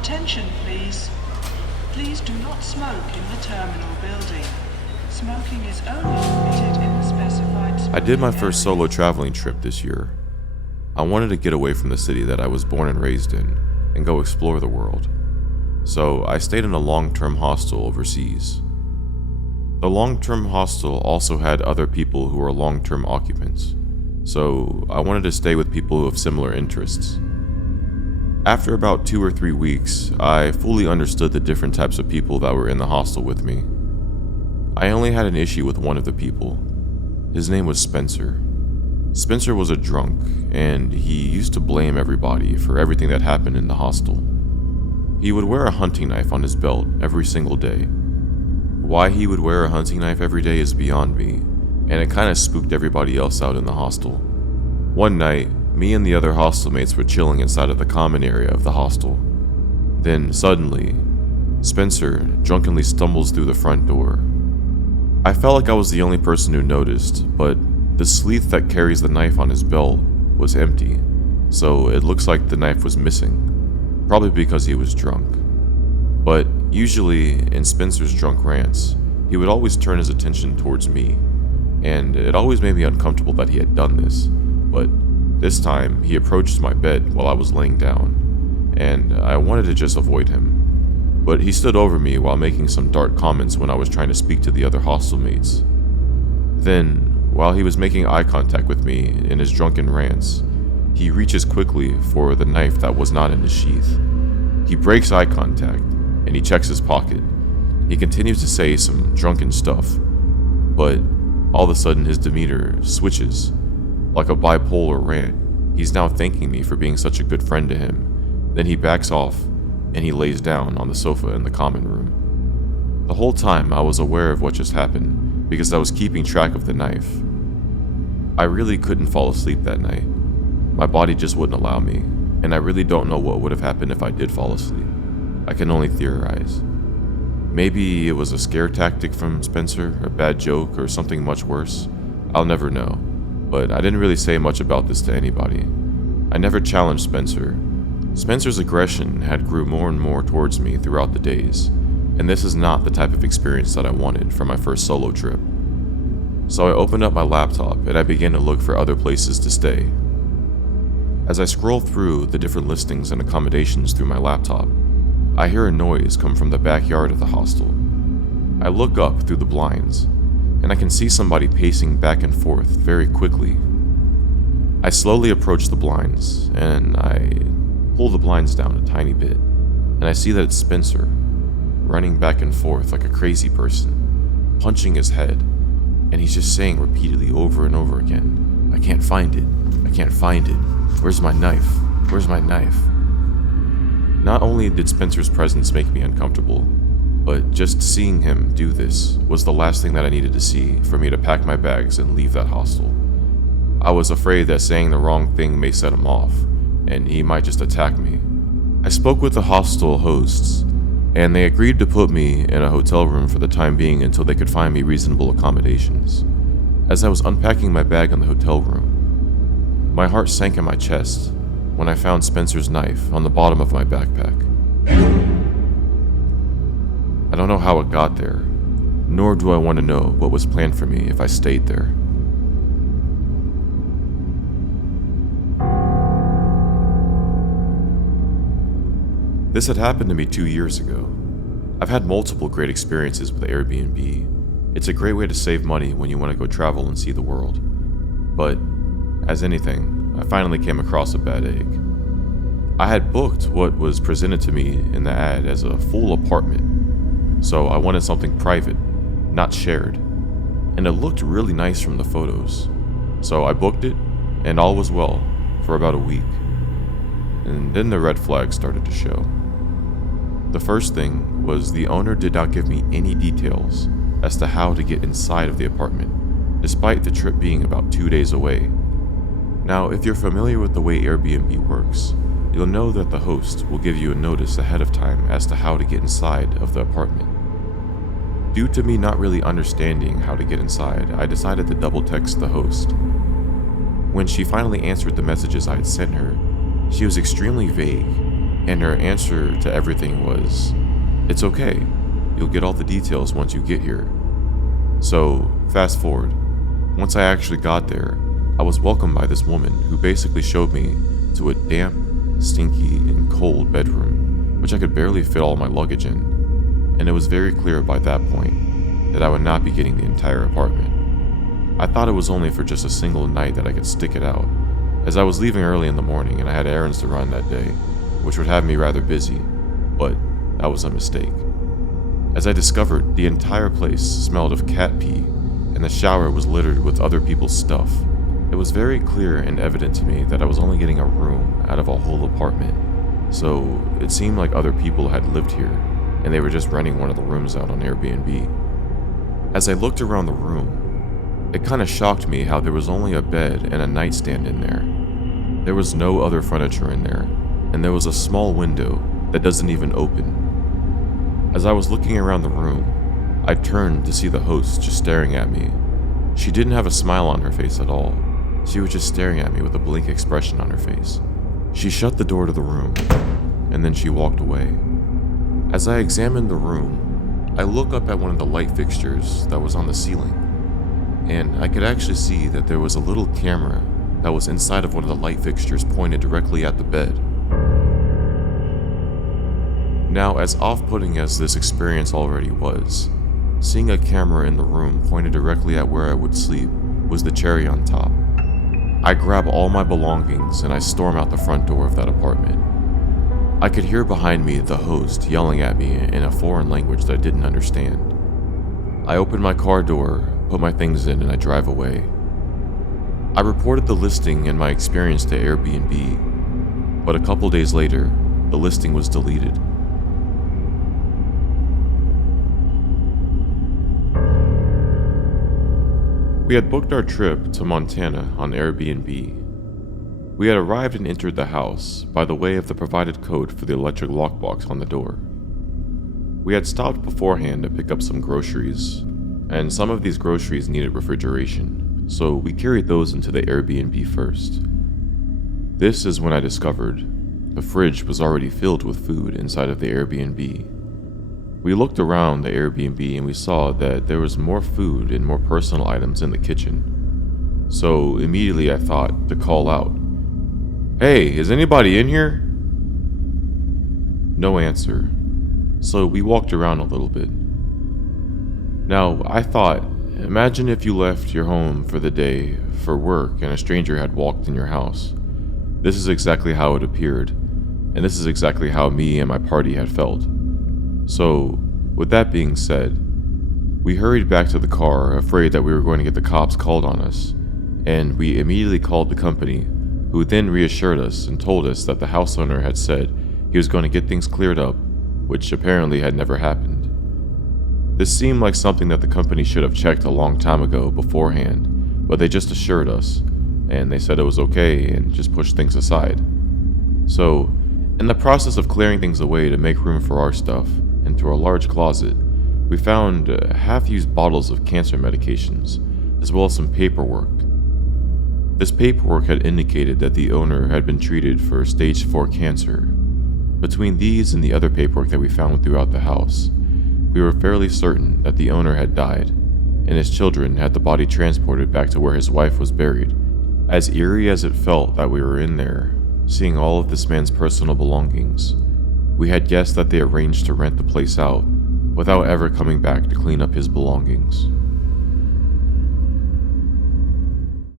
Attention, please. Please do not smoke in the terminal building. Smoking is only permitted in the specified I did my first smoking solo area. traveling trip this year. I wanted to get away from the city that I was born and raised in and go explore the world. So I stayed in a long-term hostel overseas. The long-term hostel also had other people who were long-term occupants, so I wanted to stay with people who have similar interests. After about 2 or 3 weeks, I fully understood the different types of people that were in the hostel with me. I only had an issue with one of the people. His name was Spencer. Spencer was a drunk, and he used to blame everybody for everything that happened in the hostel. He would wear a hunting knife on his belt every single day. Why he would wear a hunting knife every day is beyond me, and it kind of spooked everybody else out in the hostel. One night, me and the other hostel mates were chilling inside of the common area of the hostel. Then, suddenly, Spencer drunkenly stumbles through the front door. I felt like I was the only person who noticed, but the sleeve that carries the knife on his belt was empty, so it looks like the knife was missing, probably because he was drunk. But usually, in Spencer's drunk rants, he would always turn his attention towards me, and it always made me uncomfortable that he had done this, but this time, he approached my bed while I was laying down, and I wanted to just avoid him. But he stood over me while making some dark comments when I was trying to speak to the other hostel mates. Then, while he was making eye contact with me in his drunken rants, he reaches quickly for the knife that was not in his sheath. He breaks eye contact, and he checks his pocket. He continues to say some drunken stuff, but all of a sudden his demeanor switches. Like a bipolar rant, he's now thanking me for being such a good friend to him. Then he backs off, and he lays down on the sofa in the common room. The whole time I was aware of what just happened, because I was keeping track of the knife. I really couldn't fall asleep that night. My body just wouldn't allow me, and I really don't know what would have happened if I did fall asleep. I can only theorize. Maybe it was a scare tactic from Spencer, a bad joke, or something much worse. I'll never know. But I didn't really say much about this to anybody. I never challenged Spencer. Spencer's aggression had grew more and more towards me throughout the days, and this is not the type of experience that I wanted for my first solo trip. So I opened up my laptop and I began to look for other places to stay. As I scroll through the different listings and accommodations through my laptop, I hear a noise come from the backyard of the hostel. I look up through the blinds, and I can see somebody pacing back and forth very quickly. I slowly approach the blinds, and I pull the blinds down a tiny bit, and I see that it's Spencer, running back and forth like a crazy person, punching his head, and he's just saying repeatedly over and over again, "I can't find it, I can't find it, where's my knife, where's my knife?" Not only did Spencer's presence make me uncomfortable, but just seeing him do this was the last thing that I needed to see for me to pack my bags and leave that hostel. I was afraid that saying the wrong thing may set him off, and he might just attack me. I spoke with the hostel hosts, and they agreed to put me in a hotel room for the time being until they could find me reasonable accommodations. As I was unpacking my bag in the hotel room, my heart sank in my chest when I found Spencer's knife on the bottom of my backpack. I don't know how it got there, nor do I want to know what was planned for me if I stayed there. This had happened to me 2 years ago. I've had multiple great experiences with Airbnb. It's a great way to save money when you want to go travel and see the world. But, as anything, I finally came across a bad egg. I had booked what was presented to me in the ad as a full apartment. So I wanted something private, not shared, and it looked really nice from the photos. So I booked it, and all was well for about a week. And then the red flags started to show. The first thing was the owner did not give me any details as to how to get inside of the apartment, despite the trip being about 2 days away. Now, if you're familiar with the way Airbnb works, you'll know that the host will give you a notice ahead of time as to how to get inside of the apartment. Due to me not really understanding how to get inside, I decided to double text the host. When she finally answered the messages I had sent her, she was extremely vague, And her answer to everything was, "It's okay. You'll get all the details once you get here." So, fast forward. Once I actually got there, I was welcomed by this woman who basically showed me to a damp, stinky, and cold bedroom, which I could barely fit all my luggage in. And it was very clear by that point that I would not be getting the entire apartment. I thought it was only for just a single night that I could stick it out, as I was leaving early in the morning and I had errands to run that day, which would have me rather busy, but that was a mistake. As I discovered, the entire place smelled of cat pee, and the shower was littered with other people's stuff. It was very clear and evident to me that I was only getting a room out of a whole apartment, so it seemed like other people had lived here, and they were just renting one of the rooms out on Airbnb. As I looked around the room, it kinda shocked me how there was only a bed and a nightstand in there. There was no other furniture in there, and there was a small window that doesn't even open. As I was looking around the room, I turned to see the host just staring at me. She didn't have a smile on her face at all. She was just staring at me with a blank expression on her face. She shut the door to the room, and then she walked away. As I examined the room, I looked up at one of the light fixtures that was on the ceiling, and I could actually see that there was a little camera that was inside of one of the light fixtures pointed directly at the bed. Now, as off-putting as this experience already was, seeing a camera in the room pointed directly at where I would sleep was the cherry on top. I grab all my belongings and I storm out the front door of that apartment. I could hear behind me the host yelling at me in a foreign language that I didn't understand. I open my car door, put my things in, and I drive away. I reported the listing and my experience to Airbnb, but a couple days later, the listing was deleted. We had booked our trip to Montana on Airbnb. We had arrived and entered the house by the way of the provided code for the electric lockbox on the door. We had stopped beforehand to pick up some groceries, and some of these groceries needed refrigeration, so we carried those into the Airbnb first. This is when I discovered the fridge was already filled with food inside of the Airbnb. We looked around the Airbnb and we saw that there was more food and more personal items in the kitchen. So immediately I thought to call out, "Hey, is anybody in here?" No answer. So we walked around a little bit. Now, I thought, imagine if you left your home for the day for work and a stranger had walked in your house. This is exactly how it appeared, and this is exactly how me and my party had felt. So, with that being said, we hurried back to the car, afraid that we were going to get the cops called on us, and we immediately called the company, who then reassured us and told us that the house owner had said he was going to get things cleared up, which apparently had never happened. This seemed like something that the company should have checked a long time ago beforehand, but they just assured us, and they said it was okay and just pushed things aside. So, in the process of clearing things away to make room for our stuff, into a large closet, we found half-used bottles of cancer medications, as well as some paperwork. This paperwork had indicated that the owner had been treated for stage 4 cancer. Between these and the other paperwork that we found throughout the house, we were fairly certain that the owner had died, and his children had the body transported back to where his wife was buried. As eerie as it felt that we were in there, seeing all of this man's personal belongings, we had guessed that they arranged to rent the place out without ever coming back to clean up his belongings.